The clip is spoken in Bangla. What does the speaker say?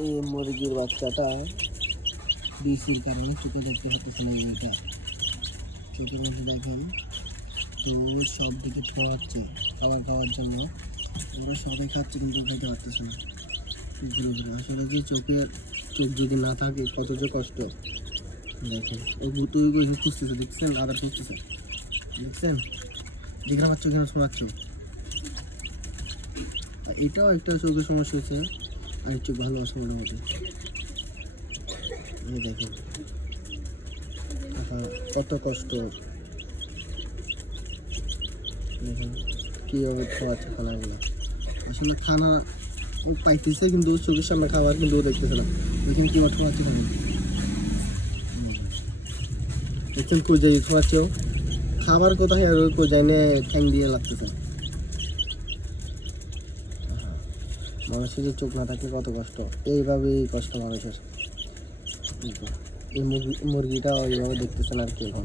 এই মুরগির বাচ্চাটা বিসির কারণে চোখে দেখতে পাচ্ছে না। এটা চোখের মধ্যে দেখেন তো সব দিকে ঠোয়াচ্ছে খাবার খাওয়ার জন্য। ওরা সবাই খাচ্ছে কিন্তু খেতে পারতেছে না। ঘুরে ঘুরে আসলে যে চোখ যদি না থাকে কত যে কষ্ট দেখেন। ও তুই খুঁজতেছে, দেখছেন আদার খুঁজতেছে, দেখছেন যেখানে পাচ্ছ ওখানে শোনাচ্ছ। এটাও একটা চোখের সমস্যা হয়েছে, আর চোখ ভালো আছে মোটামুটি। দেখেন কত কষ্ট, দেখেন কীভাবে খাওয়াচ্ছে খানাগুলো। আসলে খানা ও পাইতেছে কিন্তু চোখের সামনে খাবার কিন্তু ও দেখতেছে না। দেখেন কীভাবে খাওয়াচ্ছে খানা, দেখছেন কোজাই খাওয়াচ্ছেও খাবার কোথায়, আর ওই কোজাই নিয়ে ঠ্যাং দিয়ে লাগতেছে। মানুষের যে চোখ না থাকলে কত কষ্ট, এইভাবেই কষ্ট মানুষের। এই মুরগিটা ওইভাবে দেখতেছেন আর কি এখন।